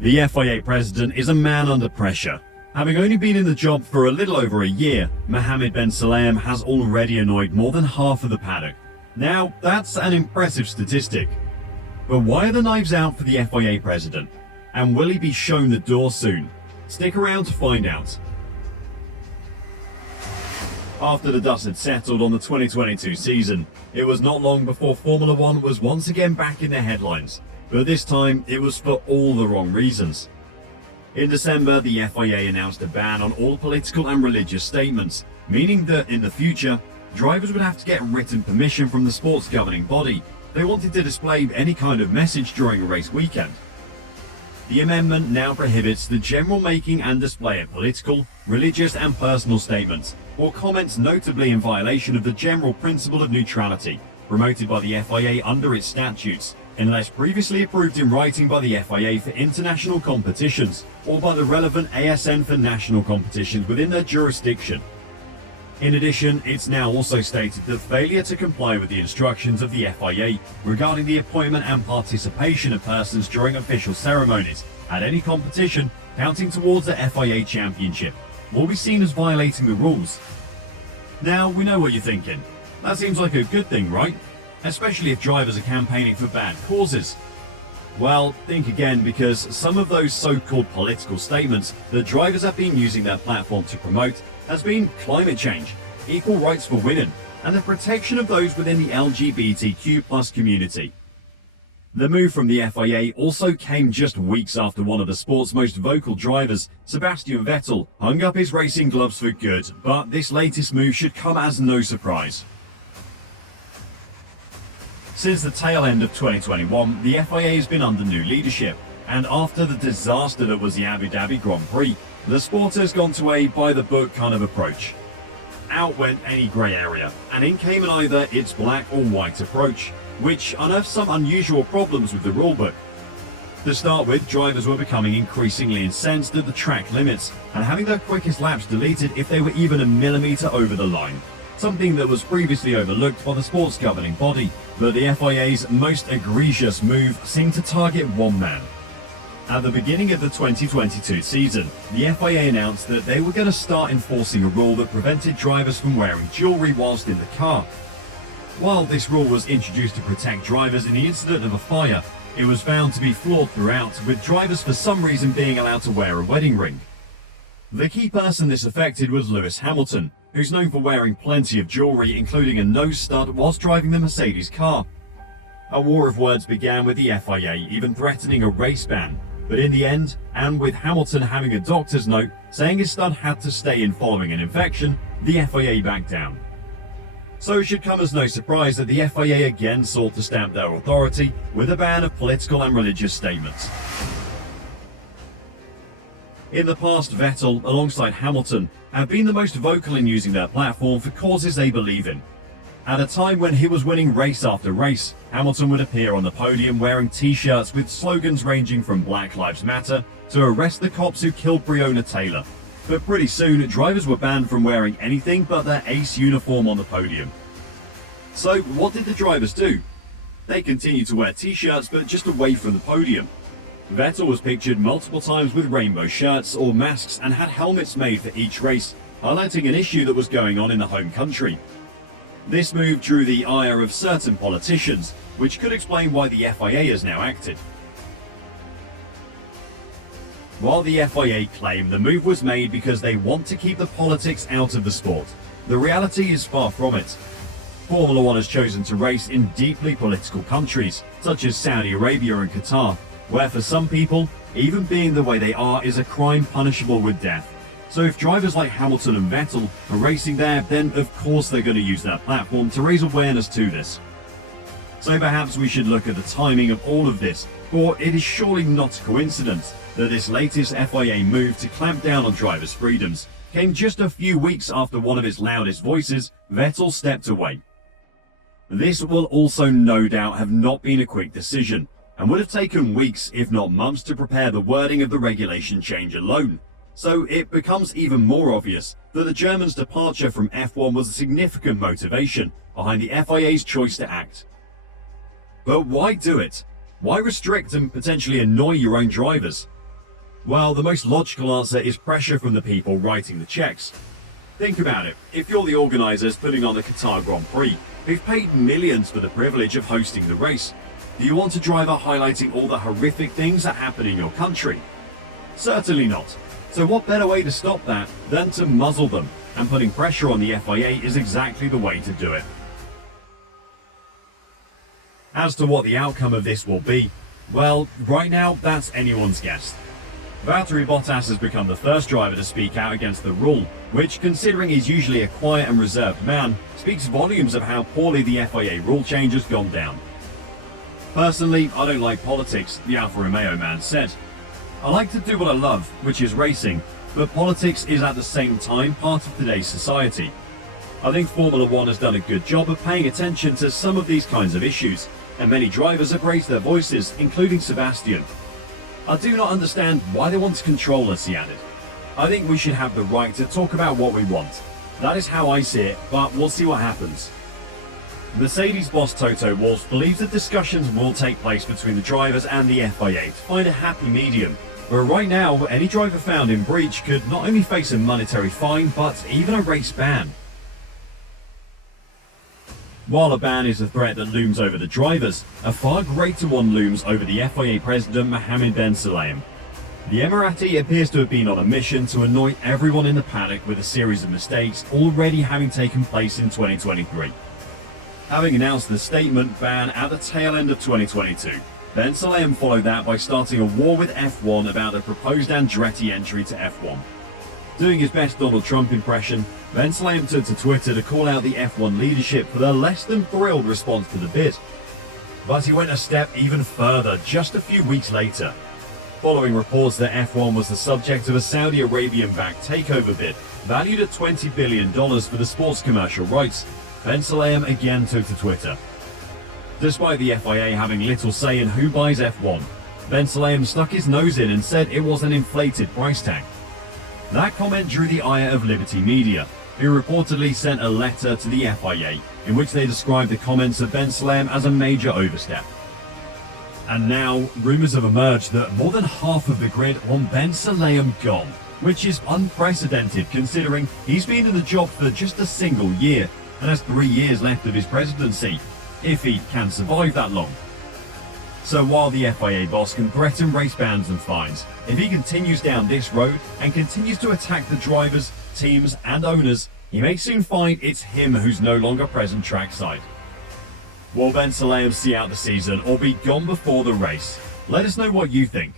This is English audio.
The FIA president is a man under pressure. Having only been in the job for a little over a year, Mohammed Ben Sulayem has already annoyed more than half of the paddock. Now, that's an impressive statistic. But why are the knives out for the FIA president? And will he be shown the door soon? Stick around to find out. After the dust had settled on the 2022 season, it was not long before Formula One was once again back in the headlines. But this time, it was for all the wrong reasons. In December, the FIA announced a ban on all political and religious statements, meaning that in the future, drivers would have to get written permission from the sport's governing body if they wanted to display any kind of message during a race weekend. The amendment now prohibits the general making and display of political, religious and personal statements, or comments notably in violation of the general principle of neutrality, promoted by the FIA under its statutes, unless previously approved in writing by the FIA for international competitions, or by the relevant ASN for national competitions within their jurisdiction. In addition, it's now also stated that failure to comply with the instructions of the FIA regarding the appointment and participation of persons during official ceremonies at any competition counting towards the FIA championship will be seen as violating the rules. Now, we know what you're thinking. That seems like a good thing, right? Especially if drivers are campaigning for bad causes. Well, think again, because some of those so-called political statements that drivers have been using their platform to promote has been climate change, equal rights for women, and the protection of those within the LGBTQ+ community. The move from the FIA also came just weeks after one of the sport's most vocal drivers, Sebastian Vettel, hung up his racing gloves for good, but this latest move should come as no surprise. Since the tail end of 2021, the FIA has been under new leadership, and after the disaster that was the Abu Dhabi Grand Prix, the sport has gone to a by-the-book kind of approach. Out went any grey area, and in came an either it's black or white approach, which unearthed some unusual problems with the rulebook. To start with, drivers were becoming increasingly incensed at the track limits, and having their quickest laps deleted if they were even a millimetre over the line. Something that was previously overlooked by the sport's governing body, but the FIA's most egregious move seemed to target one man. At the beginning of the 2022 season, the FIA announced that they were going to start enforcing a rule that prevented drivers from wearing jewellery whilst in the car. While this rule was introduced to protect drivers in the incident of a fire, it was found to be flawed throughout, with drivers for some reason being allowed to wear a wedding ring. The key person this affected was Lewis Hamilton, who's known for wearing plenty of jewellery, including a nose stud, whilst driving the Mercedes car. A war of words began with the FIA even threatening a race ban, but in the end, and with Hamilton having a doctor's note saying his stud had to stay in following an infection, the FIA backed down. So it should come as no surprise that the FIA again sought to stamp their authority with a ban of political and religious statements. In the past, Vettel, alongside Hamilton, have been the most vocal in using their platform for causes they believe in. At a time when he was winning race after race, Hamilton would appear on the podium wearing t-shirts with slogans ranging from Black Lives Matter to Arrest the Cops Who Killed Breonna Taylor. But pretty soon, drivers were banned from wearing anything but their ace uniform on the podium. So what did the drivers do? They continued to wear t-shirts, but just away from the podium. Vettel was pictured multiple times with rainbow shirts or masks and had helmets made for each race, highlighting an issue that was going on in the home country. This move drew the ire of certain politicians, which could explain why the FIA has now acted. While the FIA claim the move was made because they want to keep the politics out of the sport, the reality is far from it. Formula One has chosen to race in deeply political countries, such as Saudi Arabia and Qatar, where for some people, even being the way they are is a crime punishable with death. So if drivers like Hamilton and Vettel are racing there, then of course they're going to use their platform to raise awareness to this. So perhaps we should look at the timing of all of this, for it is surely not a coincidence that this latest FIA move to clamp down on drivers' freedoms came just a few weeks after one of its loudest voices, Vettel, stepped away. This will also no doubt have not been a quick decision, and would have taken weeks if not months to prepare the wording of the regulation change alone. So it becomes even more obvious that the Germans' departure from F1 was a significant motivation behind the FIA's choice to act. But why do it? Why restrict and potentially annoy your own drivers? Well, the most logical answer is pressure from the people writing the checks. Think about it. If you're the organisers putting on the Qatar Grand Prix, who've paid millions for the privilege of hosting the race, do you want a driver highlighting all the horrific things that happen in your country? Certainly not. So what better way to stop that than to muzzle them? And putting pressure on the FIA is exactly the way to do it. As to what the outcome of this will be, well, right now that's anyone's guess. Valtteri Bottas has become the first driver to speak out against the rule, which, considering he's usually a quiet and reserved man, speaks volumes of how poorly the FIA rule change has gone down. Personally, I don't like politics, the Alfa Romeo man said. I like to do what I love, which is racing, but politics is at the same time part of today's society. I think Formula One has done a good job of paying attention to some of these kinds of issues, and many drivers have raised their voices, including Sebastian. I do not understand why they want to control us, he added. I think we should have the right to talk about what we want. That is how I see it, but we'll see what happens. Mercedes boss Toto Wolff believes that discussions will take place between the drivers and the FIA to find a happy medium. But right now, any driver found in breach could not only face a monetary fine, but even a race ban. While a ban is a threat that looms over the drivers, a far greater one looms over the FIA president Mohammed Ben Sulayem. The Emirati appears to have been on a mission to annoy everyone in the paddock with a series of mistakes already having taken place in 2023. Having announced the statement ban at the tail end of 2022, Ben Sulayem followed that by starting a war with F1 about a proposed Andretti entry to F1. Doing his best Donald Trump impression, Ben Sulayem took to Twitter to call out the F1 leadership for their less than thrilled response to the bid. But he went a step even further just a few weeks later. Following reports that F1 was the subject of a Saudi Arabian-backed takeover bid valued at $20 billion for the sport's commercial rights, Ben Sulayem again took to Twitter. Despite the FIA having little say in who buys F1, Ben Sulayem stuck his nose in and said it was an inflated price tag. That comment drew the ire of Liberty Media, who reportedly sent a letter to the FIA in which they described the comments of Ben Sulayem as a major overstep. And now, rumours have emerged that more than half of the grid want Ben Sulayem gone, which is unprecedented considering he's been in the job for just a single year and has 3 years left of his presidency, if he can survive that long. So while the FIA boss can threaten race bans and fines, if he continues down this road and continues to attack the drivers, teams and owners, he may soon find it's him who's no longer present trackside. Will Ben Sulayem see out the season or be gone before the race? Let us know what you think.